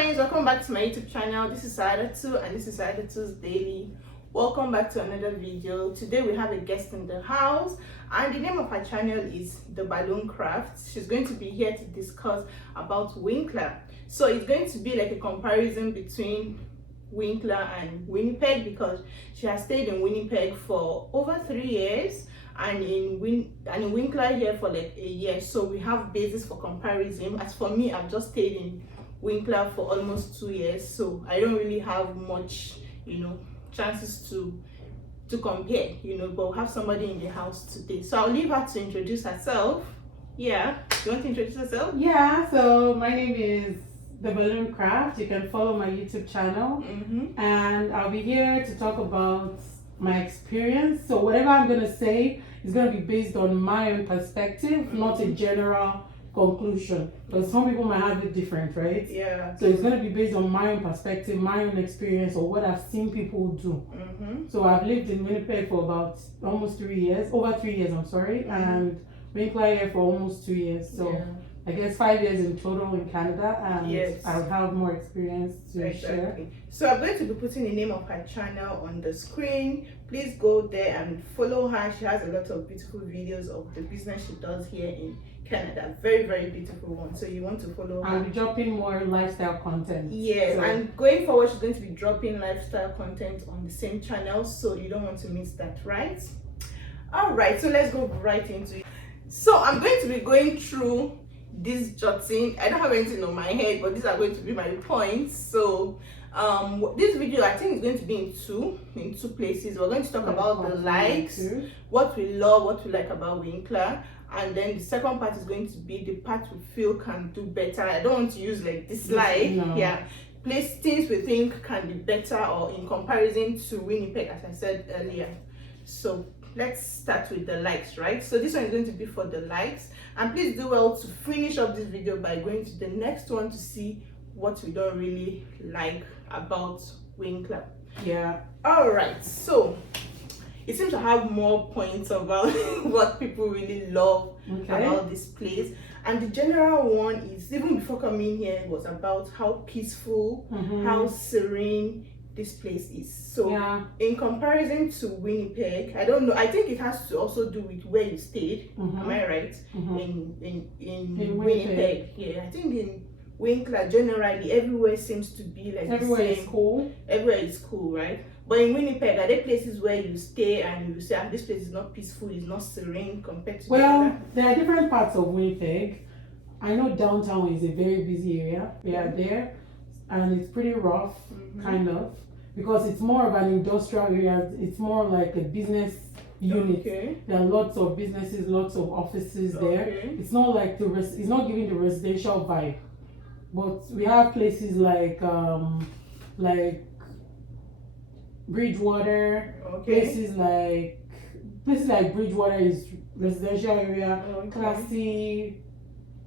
friends, welcome back to my YouTube channel. This is Saadatu and this is Saadatu's Daily. Welcome back to another video. Today we have a guest in the house and the name of her channel is The Balloon Craft. She's going to be here to discuss about Winkler. So it's going to be like a comparison between Winkler and Winnipeg because she has stayed in Winnipeg for over 3 years and in Winkler here for like a year. So we have basis for comparison. As for me, I've just stayed in Winkler for almost 2 years, so I don't really have much, chances to compare, but we'll have somebody in the house today. So I'll leave her to introduce herself. Yeah, you want to introduce yourself? Yeah, so my name is The Balloon Craft. You can follow my YouTube channel, and I'll be here to talk about my experience. So whatever I'm gonna say is gonna be based on my own perspective, not a general conclusion, because some people might have it different, right? Yeah. So it's going to be based on my own perspective, my own experience, or what I've seen people do. So I've lived in Winnipeg for about almost 3 years, over 3 years, I'm sorry, and Winkler here for almost 2 years. So yeah. I guess 5 years in total in Canada, and yes. I'll have more experience to share. So I'm going to be putting the name of her channel on the screen. Please go there and follow her. She has a lot of beautiful videos of the business she does here in Canada. Very, very beautiful one. So you want to follow her. I'll be dropping more lifestyle content. Yes, so. And going forward, she's going to be dropping lifestyle content on the same channel. So you don't want to miss that, right? All right, so let's go right into it. So I'm going to be going through this jotting. I don't have anything on my head, but these are going to be my points. So this video I think is going to be in two places. We're going to talk about the likes, what we love, what we like about Winkler, and then the second part is going to be the part we feel can do better. I don't want to use like dislike. Yeah, place things we think can be better or in comparison to Winnipeg, as I said earlier. So let's start with the likes, right? So this one is going to be for the likes, and please do well to finish up this video by going to the next one to see what we don't really like about Winkler. Yeah. All right, so it seems to have more points about what people really love about this place, and the general one is, even before coming here, was about how peaceful, how serene this place is. So yeah. In comparison to Winnipeg, I don't know, I think it has to also do with where you stayed. Am I right? In Winnipeg. Yeah, I think in Winkler generally everywhere seems to be like everywhere is cool. Everywhere is cool, right? But in Winnipeg, are there places where you stay and you say, this place is not peaceful, it's not serene compared to there are different parts of Winnipeg. I know downtown is a very busy area. We are there, and it's pretty rough, kind of, because it's more of an industrial area. It's more like a business unit. There are lots of businesses, lots of offices there. It's not like it's not giving the residential vibe. But we have places like Bridgewater. Places like Bridgewater is residential area, classy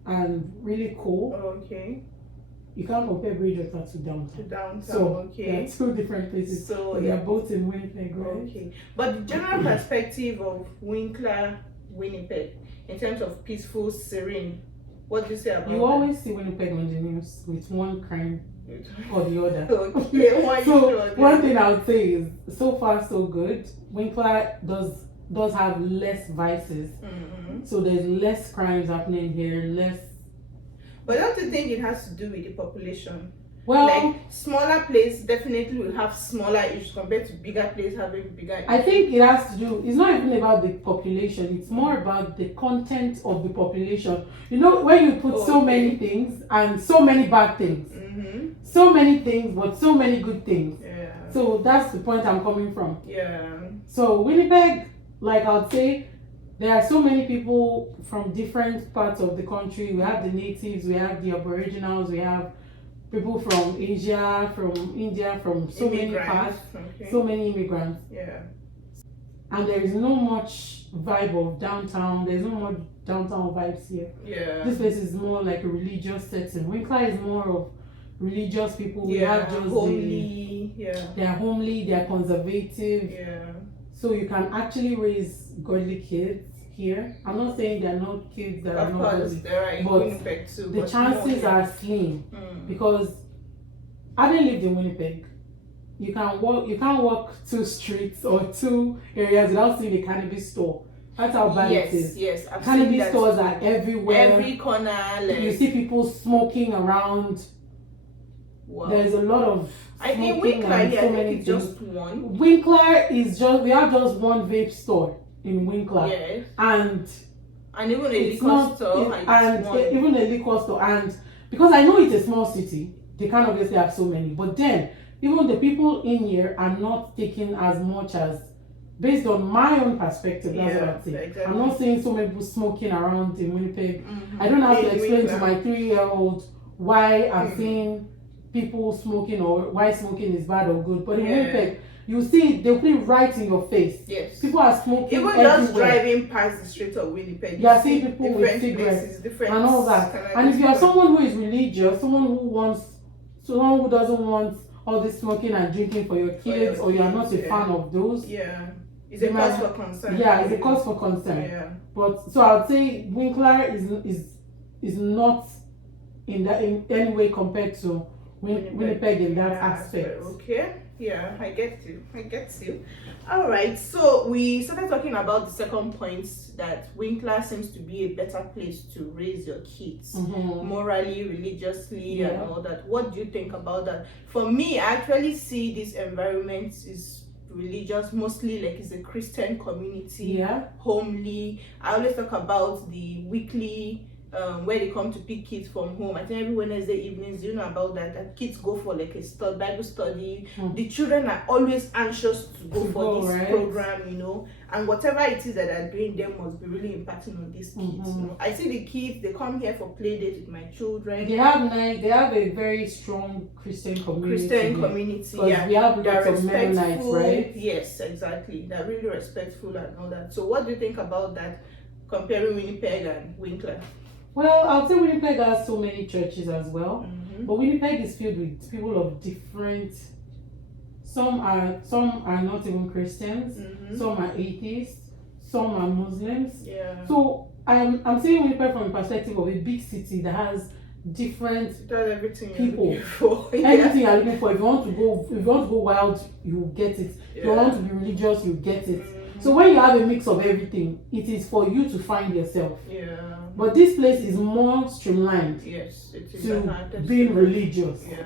and really cool. You can't compare Bridgewater to downtown. So they're two different places. So they're both in Winnipeg, right? But the general perspective of Winkler, Winnipeg, in terms of peaceful, serene, what do you say about You always see Winnipeg on the news with one crime or the other. So one thing I would say is, so far so good. Winkler does have less vices. So there's less crimes happening here, less. But don't you think it has to do with the population? Well, like smaller place definitely will have smaller issues compared to bigger place having bigger issues. I think it has to do, it's not even about the population, it's more about the content of the population. When you put so many things and so many bad things, so many things but so many good things. So that's the point I'm coming from. So Winnipeg, like I would say, there are so many people from different parts of the country. We have the natives, we have the aboriginals, we have people from Asia, from India, from so many parts, so many immigrants. And there is no much vibe of downtown. There's no more downtown vibes here. This place is more like a religious setting. Winkler is more of religious people. We have just homely. They are homely. They are conservative. So you can actually raise godly kids here. I'm not saying there are not kids that are not godly, there are in Winnipeg too, the chances are slim because Having lived in Winnipeg, you can't walk 2 streets or 2 areas without seeing a cannabis store. That's how bad it is. Yes, I've seen Cannabis that stores too. are everywhere. Every corner, like, You see people smoking around. wow. There's a lot of I think smoking Winkler, and yeah, so I many think it's things. just one. Winkler is just, we have just one vape store in Winkler. Yes. And even a it's liquor not, store. even a liquor store. And because I know it's a small city, they can't obviously have so many. But then, even the people in here are not taking as much as, based on my own perspective, that's what I'd say. Exactly. I'm not seeing so many people smoking around in Winnipeg. Mm-hmm. I don't have to In explain Winkler. to my 3-year-old why I'm seeing people smoking or why smoking is bad or good. But in Winnipeg, you see they'll put it right in your face. Yes. People are smoking even everywhere. just driving past the street of Winnipeg, You are seeing people with cigarettes places, different and all that. And if you are someone who is religious, someone who doesn't want all this smoking and drinking for your kids, or you are not a fan of those, it's a cause for concern. Yeah, it's a cause for concern. Yeah. But so I would say Winkler is not in any way compared to Winnipeg in that aspect. Okay. Yeah, I get you. All right, so we started talking about the second point, that Winkler seems to be a better place to raise your kids, morally, religiously, and all that. What do you think about that? For me, I actually see this environment is religious, mostly like it's a Christian community, homely. I always talk about the weekly where they come to pick kids from home. I think every Wednesday evenings, you know about that kids go for like a Bible study. The children are always anxious to go for this program, you know, and whatever it is that they're doing, they must be really impacting on these kids. You know, I see the kids, they come here for play dates with my children. They have a very strong Christian community. Yeah, we have lots of Mennonites, right? Yes, exactly. They're really respectful and all that. So what do you think about that, comparing Winnipeg and Winkler? Well, I'll say Winnipeg has so many churches as well, but Winnipeg is filled with people of different. Some are not even Christians. Some are atheists. Some are Muslims. Yeah. So I'm seeing Winnipeg from a perspective of a big city that has different people. Everything you're looking for. If you want to go wild, you get it. If you want to be religious, you get it. So when you have a mix of everything, it is for you to find yourself. Yeah. But this place is more streamlined. Yes, it is. To being religious. Yeah.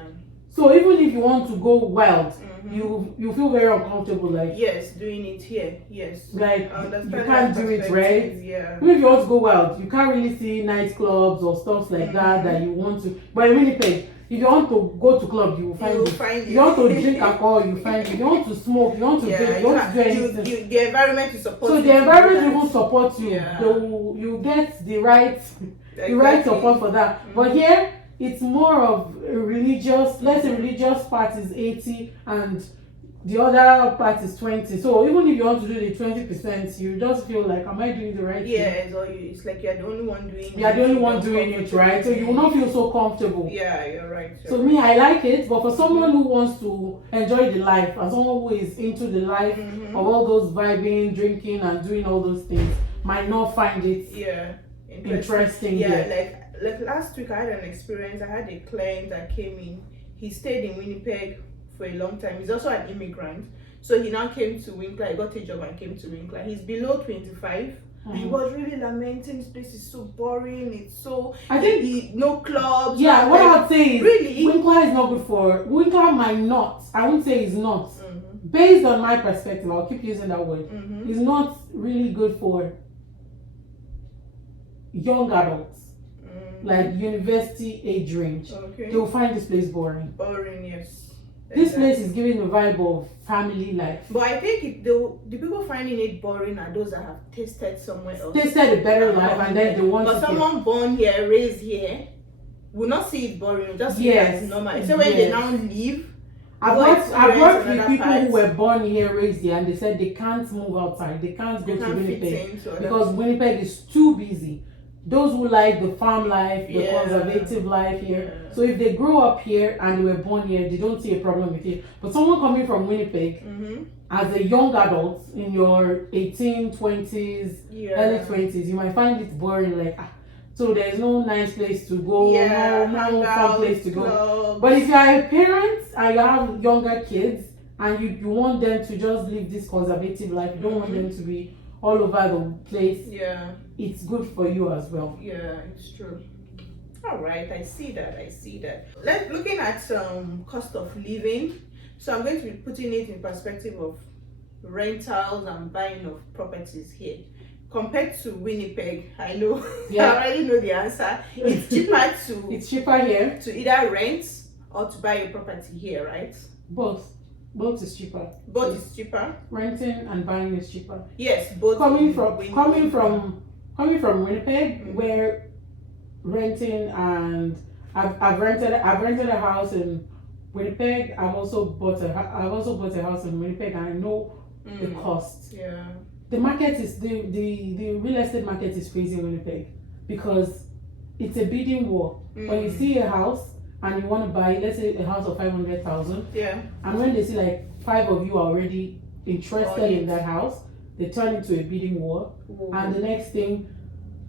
So even if you want to go wild, you feel very uncomfortable. Like doing it here. Yes. Like you can't do it, right? Yeah. Even if you want to go wild, you can't really see nightclubs or stuff like that you want to. But in Winnipeg, if you want to go to club, you will find it. If you want to drink alcohol, you find it. If you want to smoke, you want to drink, you want to do anything. The environment is supports you. So the environment will support you. Yeah. You get the right support for that. But here, it's more of a religious. Let's say religious part is 80 and the other part is 20. So even if you want to do the 20%, you just feel like, am I doing the right thing? Yeah, it's like you're the only one doing it. You're the only one doing it, right? So you will not feel so comfortable. Yeah, you're right. So me, I like it, but for someone who wants to enjoy the life and someone who is into the life of all those vibing, drinking, and doing all those things, might not find it interesting. Yeah, like last week I had an experience. I had a client that came in. He stayed in Winnipeg for a long time. He's also an immigrant. So he now came to Winkler. He got a job and came to Winkler. He's below 25. He was really lamenting, this place is so boring, it's so, I think no clubs. Yeah, what I would say is, really? Winkler is not good for, Winkler might not, I wouldn't say it's not. Based on my perspective, I'll keep using that word, it's not really good for young adults, like university age range. They will find this place boring. Boring, yes. This place is giving a vibe of family life. But I think the people finding it boring are those that have tasted somewhere else. Tasted a better life and then they want But someone born here, raised here, will not see it boring, just see it as normal. So when they now leave, I've worked with people who were born here, raised here, and they said they can't move outside. They can't go to Winnipeg because Winnipeg is too busy. Those who like the farm life, the conservative life here. So if they grow up here and they were born here, they don't see a problem with it. But someone coming from Winnipeg as a young adult in your 18, 20s, early 20s, you might find it boring. Like, So there's no nice place to go, Yeah, no fun place to go. clubs. But if you are a parent and you have younger kids and you want them to just live this conservative life, you don't want them to be all over the place. Yeah, it's good for you as well. Yeah, it's true. All right, I see that. Let's looking at cost of living. So I'm going to be putting it in perspective of rentals and buying of properties here. Compared to Winnipeg, I know I already know the answer. It's cheaper to it's cheaper here to either rent or to buy a property here, right? Both is cheaper. Both is cheaper. Renting and buying is cheaper. Yes, both. Coming from Winnipeg, where renting and I've rented a house in Winnipeg. I've also bought a house in Winnipeg, and I know the cost. Yeah. The market is the real estate market is crazy in Winnipeg because it's a bidding war. When you see a house and you want to buy, let's say a house of 500,000, and when they see like 5 of you are already interested in that house, they turn into a bidding war. And the next thing,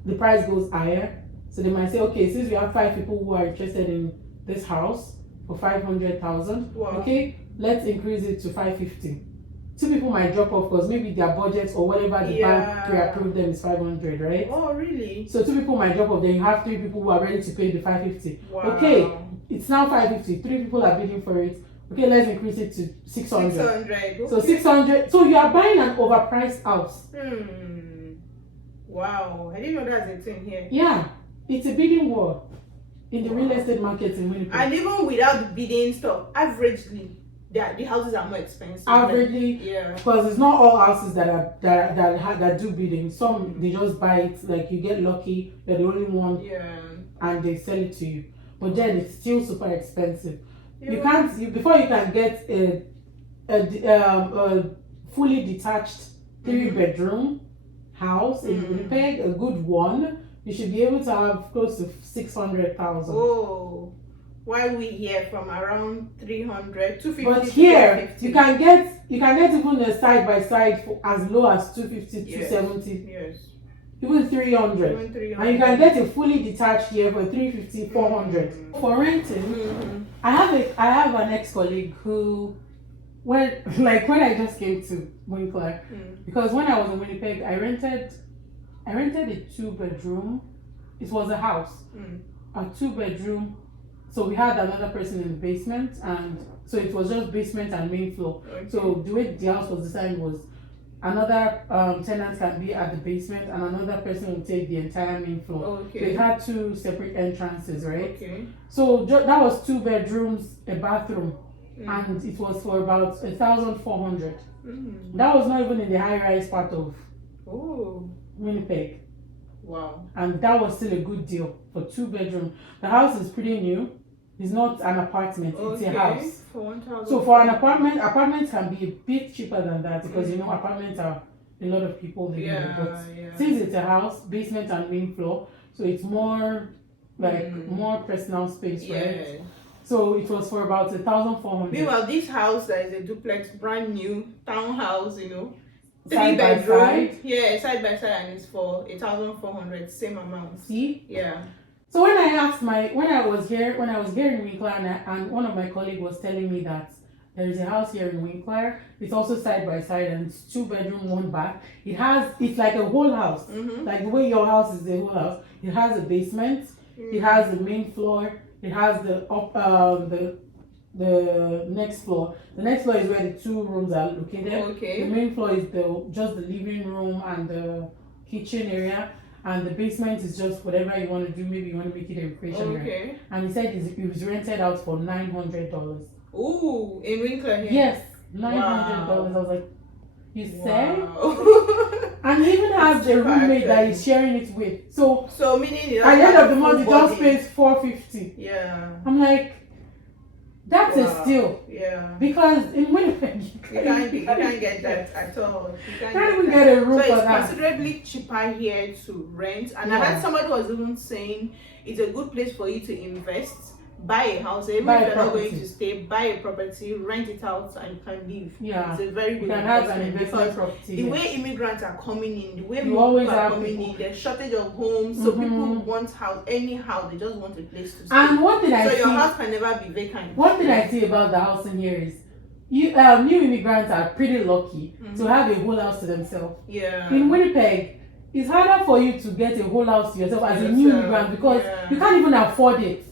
the price goes higher. So they might say, okay, since we have 5 people who are interested in this house for 500,000, okay, let's increase it to 550. 2 people might drop off because maybe their budget or whatever the bank pre-approved them is 500, right? Oh, really? So 2 people might drop off. Then you have 3 people who are ready to pay the 550. Okay, it's now 550. 3 people are bidding for it. Okay, let's increase it to 600. 600. Okay. So 600. So you are buying an overpriced house. Wow, I didn't know that's a thing here. Yeah, it's a bidding war in the real estate market in Winnipeg. And even without the bidding stuff, averagely, the houses are more expensive. Averagely, because it's not all houses that do bidding. Some they just buy it, like you get lucky, you're the only one, and they sell it to you. But then it's still super expensive. You can't before you can get a fully detached 3-bedroom house in Winnipeg, a good one. You should be able to have close to 600,000. Oh. Why we here from around 300, 250. But here you can get even a side by side for as low as 250, 270. Yes. Even 300. And you can get a fully detached here for 350, 400. For renting, I have an ex-colleague who when I just came to Winkler, because when I was in Winnipeg, I rented a 2-bedroom. It was a house, a 2-bedroom. So we had another person in the basement, and so it was just basement and main floor. Okay. So the way the house was designed was another tenant can be at the basement and another person will take the entire main floor. Okay. So it had 2 separate entrances, right? Okay. So that was 2 bedrooms, a bathroom, and it was for about 1,400. That was not even in the high-rise part of Winnipeg. Wow. And that was still a good deal for 2 bedroom. The house is pretty new. It's not an apartment, it's a house. For 1,000. So for an apartments can be a bit cheaper than that because apartments are a lot of people living in. But since it's a house, basement and main floor, so it's more like more personal space, right? So it was for about 1,400. Meanwhile, this house that is a duplex, brand new townhouse, Side by side. Yeah, side by side, and it's for 1,400, same amount. See? Yeah. So when I was here in Winkler, and one of my colleagues was telling me that there is a house here in Winkler. It's also side by side, and it's 2 bedroom, 1 bath. It's like a whole house, like the way your house is a whole house. It has a basement. It has the main floor. It has the next floor. The next floor is where the 2 rooms are located. Okay. The main floor is just the living room and the kitchen area, and the basement is just whatever you want to do. Maybe you want to make it a recreation area. And he said it was rented out for $900. Ooh, in Winkler here? Yes, $900. I was like, you say? And he even has a roommate that he's sharing it with. So meaning at the end of the month, he just pays $450. Yeah. I'm like, that's a steal. Yeah. Because in Winnipeg, you can't get that at all. You can't even get a room for that. So it's considerably cheaper here to rent. And I heard somebody was even saying it's a good place for you to invest buy a house, even Buy if a you're not going property. to stay, buy a property, rent it out, and you can live. Yeah. It's a very You good can have an investment investment because property. the here. way immigrants are coming in, the way You more always people are have coming people. in, there's shortage of homes, so people Mhm. want house, anyhow, they just want a place to stay. And one thing I So see, your house can never be vacant. one thing I see about the house in here is, new immigrants are pretty lucky to have a whole house to themselves. Yeah. In Winnipeg, it's harder for you to get a whole house to yourself as a new immigrant because Yeah. you can't even afford it.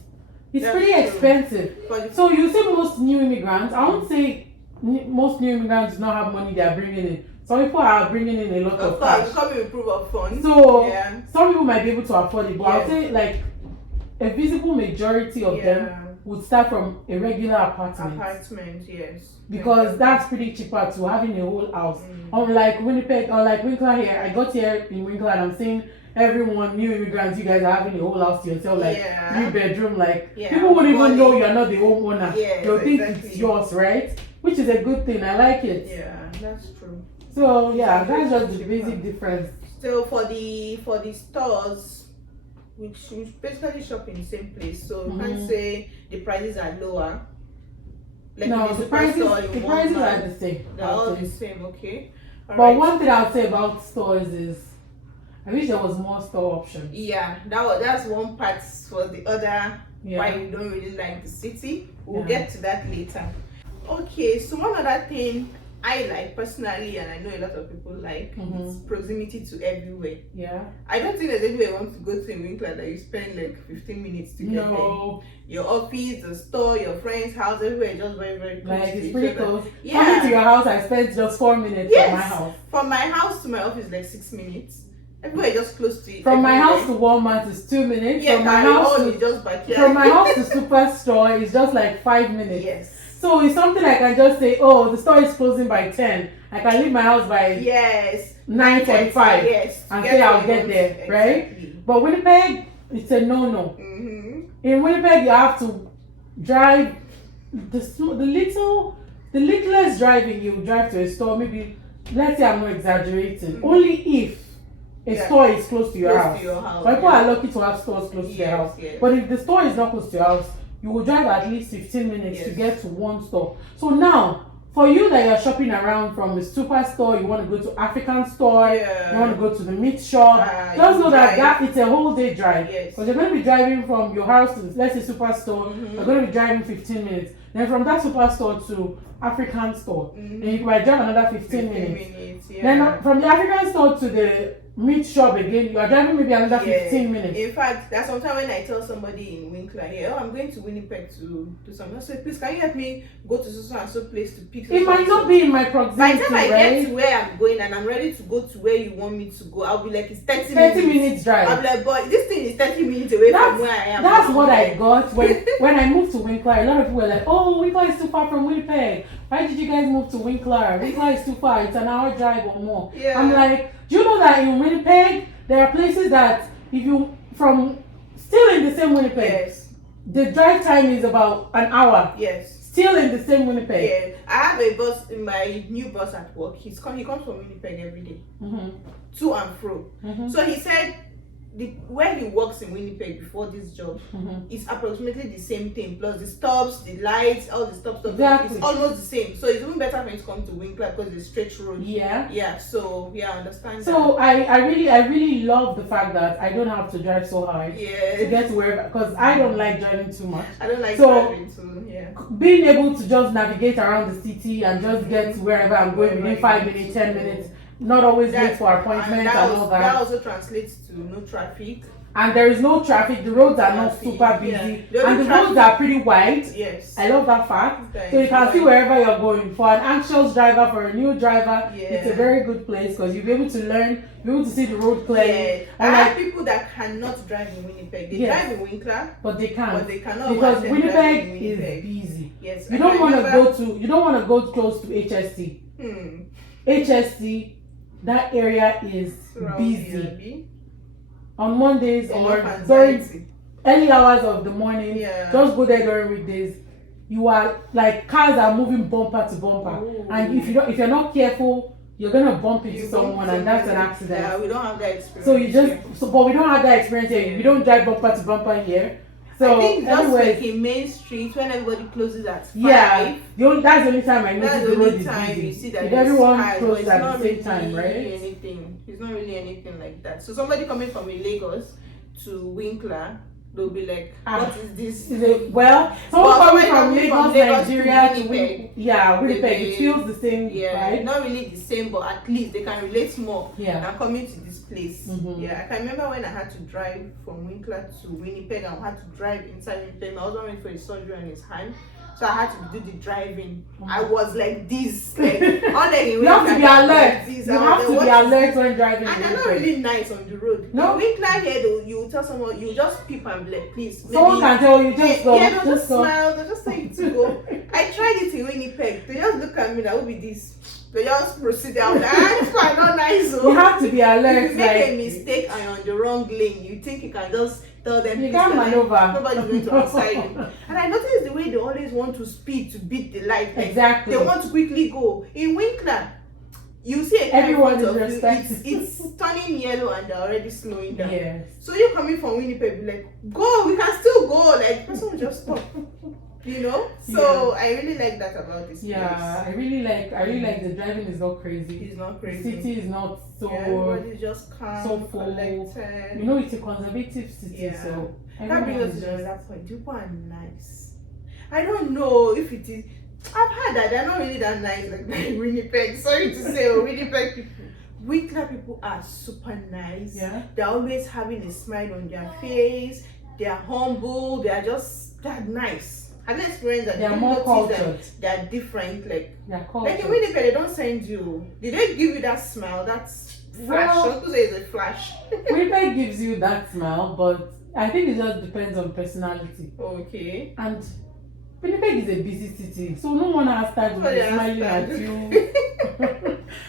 It's That's pretty true. expensive. But So you say most new immigrants, I won't say most new immigrants do not have money they are bringing in. Some people are bringing in a lot of of course, cash. you come with proof of funds. So yeah. some people might be able to afford it, but I'll Yes. say like a visible majority of them would start from a regular apartment. Yes. Because that's pretty cheaper to having a whole house. Unlike Winnipeg or like Winkler here, I got here in Winkler and I'm seeing everyone, new immigrants, you guys are having a whole house to yourself, like 3-bedroom, like people won't even know you're not the homeowner. They'll think it's yours, right? Which is a good thing. I like it. Yeah, that's true. So yeah, that's just the basic difference. So for the stores, which basically shop in the same place, so you can't say the prices are lower. Like no, the prices are the same. They're all the same, okay. But one thing I'll say about stores is, I wish there was more store options. Yeah, that's one part for the other. Why you don't really like the city. We'll get to that later. Okay, so one other thing I like personally, and I know a lot of people like, is proximity to everywhere. Yeah. I don't think there's anywhere you want to go to in Winkler that you spend like 15 minutes to get there. Your office, the store, your friend's house, everywhere is just very, very close. Like it's pretty close. Yeah. Coming to your house, I spent just 4 minutes from my house. From my house to my office, like 6 minutes. Everywhere is just close to it. From my house to Walmart is 2 minutes. Yeah, from my house to just backyard. From my house to Superstore is just like 5 minutes. Yes. So it's something I can just say, oh, the store is closing by 10. I can leave my house by 9:45 and say I'll get there, right? But Winnipeg, it's a no-no. In Winnipeg, you have to drive the littlest driving you drive to a store. Maybe, let's say I'm not exaggerating, only if a store is close to your house. But people are lucky to have stores close to their house. But if the store is not close to your house, you will drive at least 15 minutes to get to one store. So now, for you that you're shopping around from a superstore, you want to go to African store, you want to go to the meat shop, just know that it's a whole day drive. Because you're going to be driving from your house to, let's say, superstore, you're going to be driving 15 minutes. Then from that superstore to African store, then you might drive another 15 minutes. Then from the African store to the meat shop again, you are driving maybe another 15 minutes. In fact, that's sometimes when I tell somebody in Winkler here, I'm going to Winnipeg to do something. I say, please, can you help me go to so and so place to pick? It might not be in my proximity. By the time I get to where I'm going and I'm ready to go to where you want me to go, I'll be like, it's 30 minutes drive. I'll be like, but this thing is 30 minutes away from where I am. That's what I got when I moved to Winkler. A lot of people were like, oh, Winkler is too far from Winnipeg. Why did you guys move to Winkler? Winkler is too far. It's an hour drive or more. I'm like, do you know that in Winnipeg, there are places that if you, still in the same Winnipeg, the drive time is about an hour. Still in the same Winnipeg. I have a bus, my new boss at work. He comes from Winnipeg every day. To and fro. So he said, where he works in Winnipeg before this job is approximately the same thing, plus the stops, the lights, all the stuff. It's almost the same. So it's even better for him to come to Winkler because it's straight road. So I understand. So I really love the fact that I don't have to drive so hard to get to wherever, because I don't like driving too much. I don't like driving too. Being able to just navigate around the city and just get to wherever I'm going within 5 minutes, 10 minutes. Not always late for appointments and all that. That also translates to no traffic. And there is no traffic. The roads are not super busy. And the roads are pretty wide. I love that fact. So you can see wherever you're going. For an anxious driver, for a new driver, it's a very good place because you'll be able to learn, you'll be able to see the road clearly. And I have people that cannot drive in Winnipeg. They drive in Winkler, but they can't. But they cannot because Winnipeg is busy. You don't want to go close to HST. HST, that area is busy. On Mondays or during early hours of the morning, just go there during weekdays. You are like, cars are moving bumper to bumper. And if you're not careful, you're gonna bump into someone and that's an accident. We don't have that experience. But we don't have that experience here. We don't drive bumper to bumper here. So I think it's just anyway, like a main street when everybody closes at 5. yeah, that's the only time I notice That's the the road only is time busy. you see that If there's everyone cars, but closes it's at not the same really time, right? anything. It's not really anything like that. So somebody coming from Lagos to Winkler, they'll be like, what is this? Well, someone coming from Lagos, Nigeria to Winnipeg, Winnipeg, it feels the same, right? Not really the same, but at least they can relate more than coming to this place. Mm-hmm. I can remember when I had to drive from Winkler to Winnipeg, and I had to drive inside Winnipeg. I was waiting for a surgery on his hand, so I had to do the driving. I was like this, like on the you have to be alert. Like you have to be alert when driving. And they're not really nice on the road. No, Winkler here, though, you tell someone, you just peep and be like, please. Someone can tell you just go. Yeah, they'll just smile. They'll just tell you to go. I tried it in Winnipeg. They just look at me like, who be this? They just proceed out. This one not nice. You have to be alert. If you make a mistake and you're on the wrong lane, you think you can just tell them you can't maneuver. Nobody's going to outside you. And I noticed the way they always want to speed to beat the light. Like, exactly. They want to quickly go. In Winkler, you see a everyone is respected. It's turning yellow and they're already slowing down. Yes. So you're coming from Winnipeg, be like, go, we can still go. Like, the person will just stop. You know? So I really like that about this place. I really like the driving is not crazy. It's not crazy. The city is not so everybody's just calm, so full. collected. You know, it's a conservative city, so that brings us to another point. People are nice. I don't know if it is. I've heard that they're not really that nice like Winnipeg. Sorry to say, Winnipeg people. Winkler people are super nice. Yeah. They're always having a smile on their face. They are humble. They're nice. Have you experienced that? They're more cultured. They're different. Like in Winnipeg, they don't send you. Did they give you that smile? That's flash. Some people say it's a flash. Winnipeg gives you that smile, but I think it just depends on personality. Okay. And Winnipeg is a busy city, so no one has time to be smiling at you.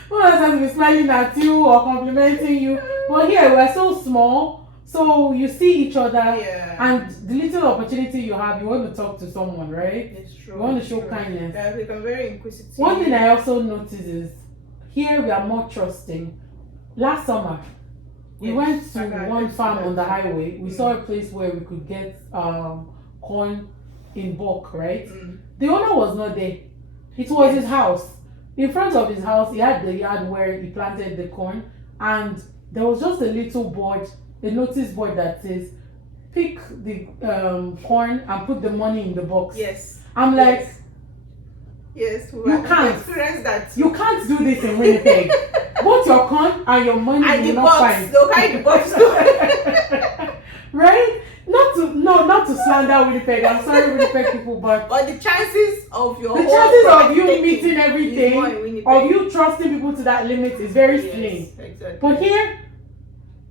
No one has time to be smiling at you or complimenting you. But here we're so small, so you see each other, and the little opportunity you have, you want to talk to someone, right? It's true. You want to show kindness. Yeah, they become very inquisitive. One thing I also notice is here we are more trusting. Last summer, we went to one farm on the highway. We saw a place where we could get corn in bulk, right? The owner was not there. It was his house. In front of his house, he had the yard where he planted the corn, and there was just a little board, a notice board that says, pick the corn and put the money in the box. Yes. I'm like, yes, you can't experience that. You can't do this in Winnipeg. Both your corn and your money and will the not box, find. they'll carry the box. Right? Not to slander Winnipeg. I'm sorry, Winnipeg people, but the chances of you meeting everything, of you trusting people to that limit is very slim. Exactly. But here,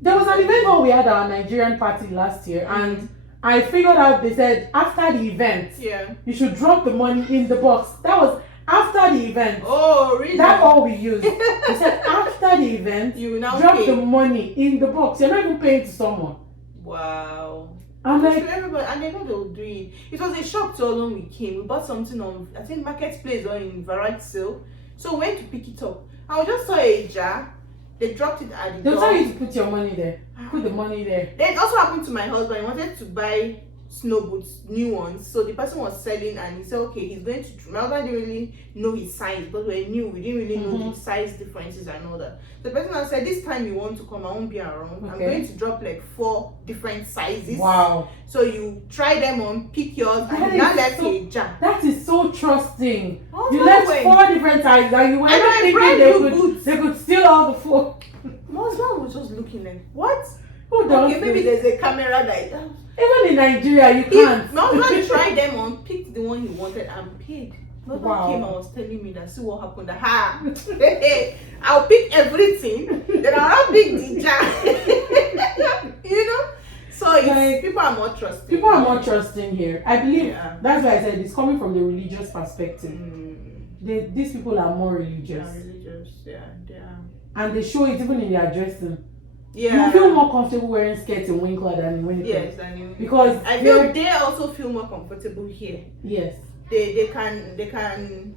there was an event where we had our Nigerian party last year, and I figured out, they said after the event, you should drop the money in the box. That was after the event. Oh, really? That's all we used. They said after the event, you now drop the money in the box. You're not even paying to someone. Wow. I'm like, everybody, and they know they'll do it. It was a shock to all when we came. We bought something on, I think, Marketplace or in Variety Sale. So we went to pick it up. I just saw a jar. They dropped it at the door. They'll tell you to put your money there. Put the money there. Then it also happened to my husband. He wanted to buy snow boots, new ones. So the person was selling, and he said, okay, he's going to. My husband didn't really know his size, but we knew. We didn't really know the size differences and all that. The person said, this time you want to come, I won't be around. Okay. I'm going to drop like 4 different sizes. Wow. So you try them on, pick yours, and you left a jar. That is so trusting. Oh, you left 4 different sizes, and you were not thinking they could steal all the 4. My husband was just looking like, what? Who does okay, maybe there's a camera that. Even in Nigeria, you can't. My husband tried them on, picked the one he wanted, and paid. My husband came and was telling me that, see what happened. I'll pick everything, then I'll pick the jar. You know? So like, people are more trusting. People are more trusting here. I believe that's why I said it's coming from the religious perspective. These people are more religious. They are religious, they are. And they show it even in their dressing. Yeah. You feel more comfortable wearing skirts in Winkler than in Winnipeg. Yes, than in Winnipeg. Because I feel they also feel more comfortable here. Yes. They can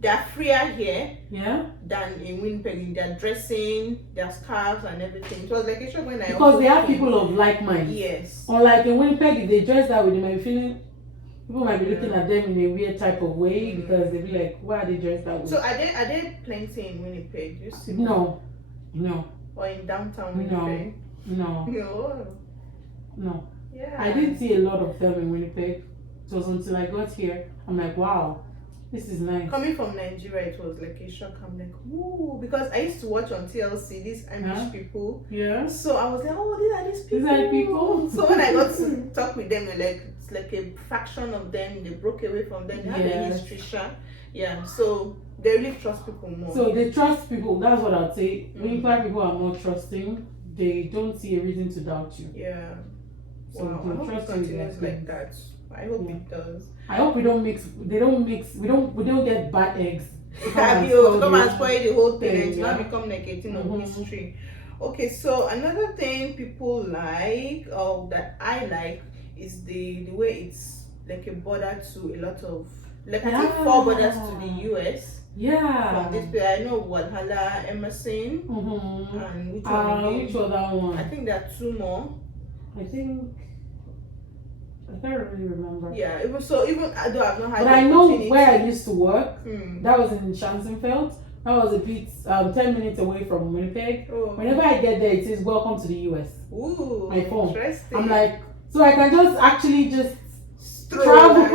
they're freer here Yeah. than in Winnipeg in their dressing, their scarves and everything. It was like a shock when I Because also they have came. people of like mind. Yes. Unlike in Winnipeg, if they dress that way, they might be feeling. People might be looking Yeah. at them in a weird type of way because they'll be like, why are they dressed that way? So are there plenty in Winnipeg? You see? No. Or in downtown No. Winnipeg? No. No. Yeah. I didn't see a lot of them in Winnipeg. It was until I got here, I'm like, wow, this is nice. Coming from Nigeria, it was like a shock. I'm like, ooh, because I used to watch on TLC these Amish people. Yeah. So I was like, oh, these are these people. These are people. So when I got to talk with them, it's like a fraction of them. They broke away from them. They have a history, sure. Yeah. So they really trust people more. So they trust people. That's what I'd say. Winkler people are more trusting. They don't see a reason to doubt you. Yeah. So wow. they I hope it trust you. continues like that. I hope it does. I hope we don't mix. They don't mix. We don't get bad eggs. Come and spoil the whole thing and yeah. now become like a thing of history. Okay, so another thing people like, or that I like, is the way it's like a border to a lot of, like I think 4 borders to the US. Yeah. From this place, I know Walhalla, Emerson, and which one again? Which other one? I think there are 2 more. I can't really remember. Yeah, even though I've not had. But I know where I used to work. Hmm. That was in Chancenfeld. That was a bit 10 minutes away from Winnipeg. Oh. Whenever I get there, it says "Welcome to the US." Ooh, my phone. Interesting. I'm like, so I can just actually just travel.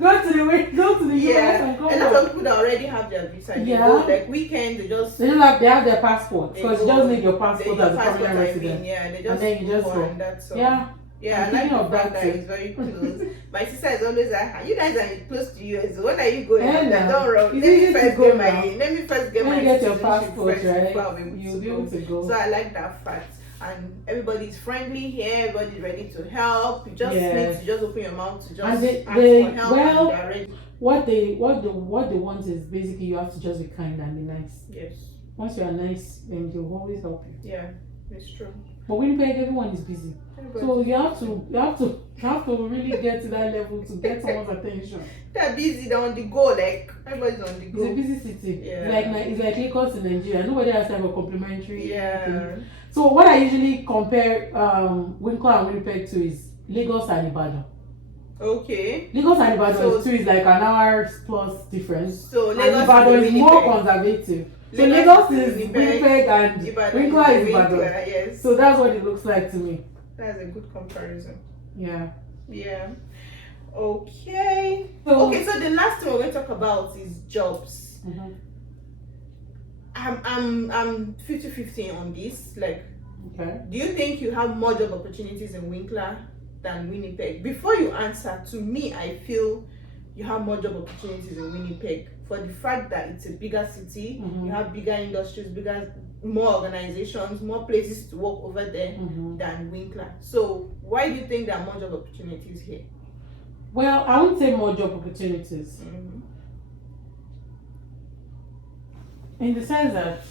go to the US and come a lot back. of people that already have their visa. They Yeah. go, like weekend, they just They have their passport they because you go- just need your passport they- as a passport, permanent resident. Yeah, they just And then you just go. and that's all. Yeah. Yeah, I I'm like thinking the of fact that that too. it's very close. My sister is always like, you guys are close to US. When are you going? Yeah, I'm like, now. don't worry. It's easy to Let go me first get When my you get your citizenship passport, first right, before I'll be able you'll to be able to go. So I like that fact. And everybody's friendly here. Everybody's ready to help. You just Yes. need to just open your mouth to just And they- ask they- for help. well, and they're ready. What they want is basically you have to just be kind and be nice. Yes. Once you are nice, then they'll always help you. Yeah, it's true. But Winnipeg, everyone is busy, so you have to really get to that level to get someone's attention. They're busy. They're on the go. Like everybody's on the go. It's a busy city. Yeah. It's like Lagos in Nigeria. Nobody has time for complimentary. Yeah. thing. So what I usually compare Winkler and Winnipeg to is Lagos and Ibadan. Okay. Lagos and Ibadan So- is like an hour plus difference. So And Lagos Ibadan is more Winnipeg. conservative. So Lagos Lagos is is Winnipeg, Winnipeg and Ibadan Winkler is Winkler, Ibadan. yes. So that's what it looks like to me. That's a good comparison. Yeah. Yeah. Okay. So, Okay, so the last thing we're going to talk about is jobs. Mhm. I'm 50-50 on this. Like, Okay. do you think you have more job opportunities in Winkler than Winnipeg? Before you answer, to me, I feel you have more job opportunities in Winnipeg for the fact that it's a bigger city. Mhm. You have bigger industries, more organizations, more places to work over there Mhm. than Winkler. So why do you think there are more job opportunities here? Well, I won't say more job opportunities in the sense that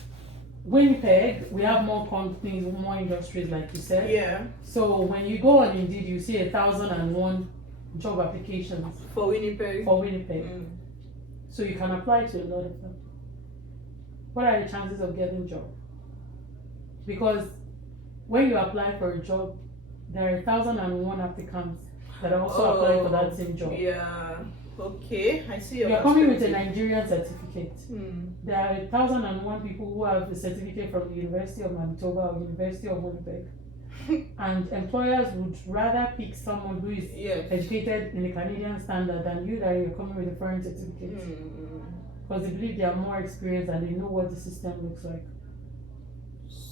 Winnipeg, we have more companies, more industries, like you said. Yeah, So when you go on Indeed, you see 1,001 job applications for Winnipeg. for Winnipeg. Mm. So you can apply to a lot of them. What are the chances of getting a job? Because when you apply for a job, there are 1,001 applicants that are also applying for that same job. Yeah. Okay, I see your You're coming with a perspective. Nigerian certificate. There are 1,001 people who have a certificate from the University of Manitoba or University of Winnipeg. And employers would rather pick someone who is Yes. educated in the Canadian standard than you that you're coming with a foreign certificate. Because they believe they are more experienced and they know what the system looks like.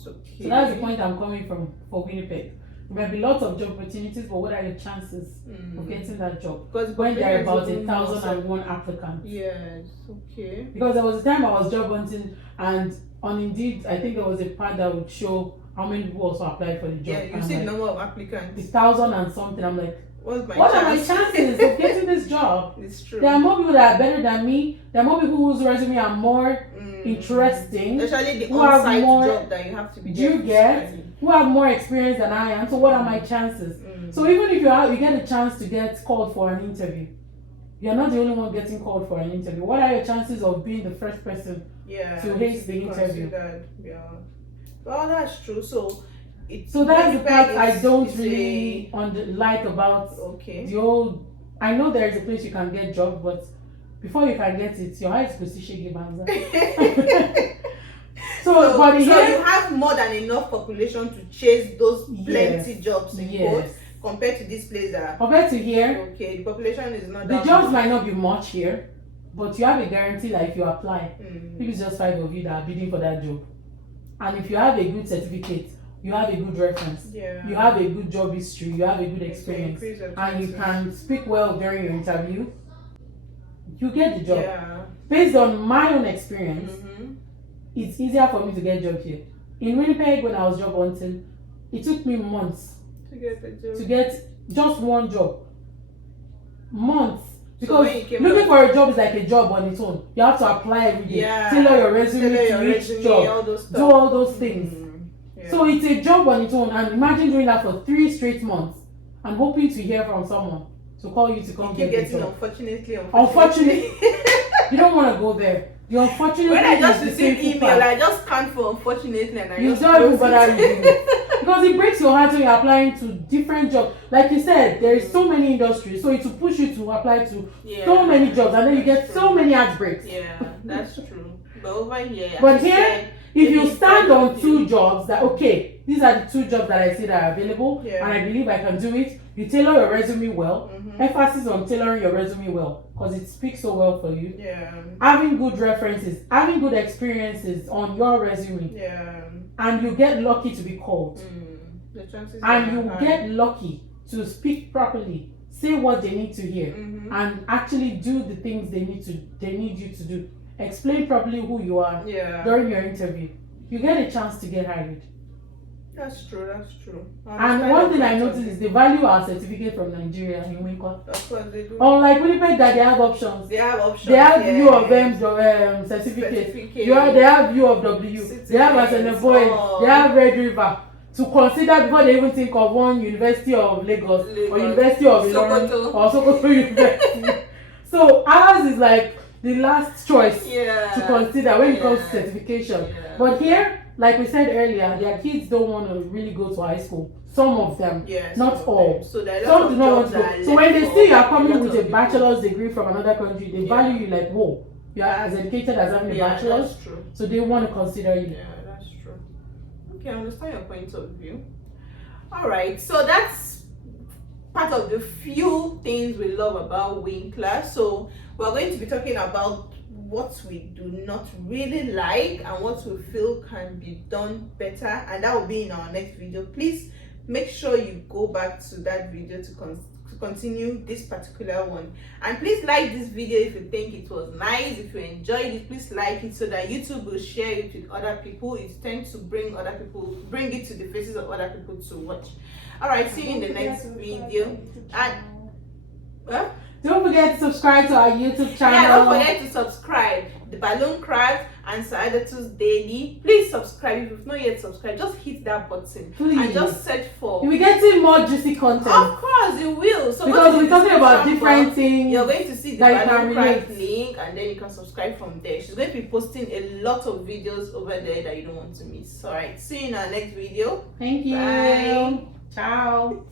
Okay. So that's the point I'm coming from for Winnipeg. There might be lots of job opportunities, but what are your chances of getting that job Because when there are about Winnipeg is 1,001 applicants? Yes. Okay. Because there was a time I was job hunting, and on Indeed, I think there was a part that would show how many people also applied for the job. Yeah, you And see the I'm like, number of applicants. 1,000 and something. I'm like, What's my what chance? are my chances of getting this job? It's true. There are more people that are better than me. There are more people whose resume are more interesting. Especially the who have on-site more- job that you have to be Do you there get? physically. Who have more experience than I am. So what are my chances? So even if you get a chance to get called for an interview, you're not the only one getting called for an interview. What are your chances of being the first person to ace the interview? Yeah. Well, that's true. So that's the part I don't really like about the old. I know there is a place you can get job, but before you can get it, your height is position gibanza. So you have more than enough population to chase those plenty jobs in quotes, compared to this place compared to here. Okay, the population is not. The jobs might not be much here, but you have a guarantee that if you apply, maybe it's just 5 of you that are bidding for that job, and if you have a good certificate, you have a good reference, you have a good job history, you have a good experience, and you can speak well during your interview, you get the job. Based on my own experience, it's easier for me to get a job here. In Winnipeg, when I was job hunting, it took me months to get just one job. Months. Because looking for a job is like a job on its own. You have to apply every day, tailor your resume to each job, do all those things. So it's a job on its own, and imagine doing that for 3 straight months and hoping to hear from someone to call you to come get the job. Unfortunately, you don't want to go there. The unfortunate when I just receive email, I just can't for unfortunately, and you don't even bother reading it. Because it breaks your heart when you're applying to different jobs. Like you said, there is so many industries, so it will push you to apply to so many jobs, and then you get so many ad breaks. Yeah, that's true. But over here, if you stand on 2 jobs, that okay, these are the 2 jobs that I see that are available, and I believe I can do it. You tailor your resume well. Emphasis on tailoring your resume well, because it speaks so well for you. Having good references, having good experiences on your resume. And you get lucky to be called. And you get lucky to speak properly, say what they need to hear, and actually do the things they need you to do. Explain properly who you are during your interview. You get a chance to get hired. That's true. And one thing I noticed is they value our certificate from Nigeria in Winkler. That's what they do. Unlike Winnipeg, that they have options. They have U of M certificate. They have U of W. They have Aseneboy. They have Red River. To consider before they even think of one University of Lagos. Or University of Ilorin or Sokoto University. So ours is like the last choice to consider when it comes to certification. But here, like we said earlier, their kids don't want to really go to high school. Some of them, not all. So some do not want to go. So when they see you are coming with a bachelor's degree from another country, they value you like, whoa, you are as educated as having a bachelor's. That's true. So they want to consider you. Yeah, that's true. Okay, I understand your point of view. All right, so that's part of the few things we love about Winkler. So we're going to be talking about what we do not really like and what we feel can be done better, and that will be in our next video. Please make sure you go back to that video to continue this particular one, and please like this video if you think it was nice. If you enjoyed it, please like it so that YouTube will share it with other people. It tends to bring it to the faces of other people to watch. All right, see you in the next video. And don't forget to subscribe to our YouTube channel. Yeah, don't forget to subscribe. The Balloon Craft and Saadatu's Daily. Please subscribe. If you've not yet subscribed, just hit that button. Please. And just search for. You'll be getting more juicy content. Of course, you will. So because we're talking about different things. You're going to see the Balloon Craft link, and then you can subscribe from there. She's going to be posting a lot of videos over there that you don't want to miss. Alright, see you in our next video. Thank you. Bye. Ciao.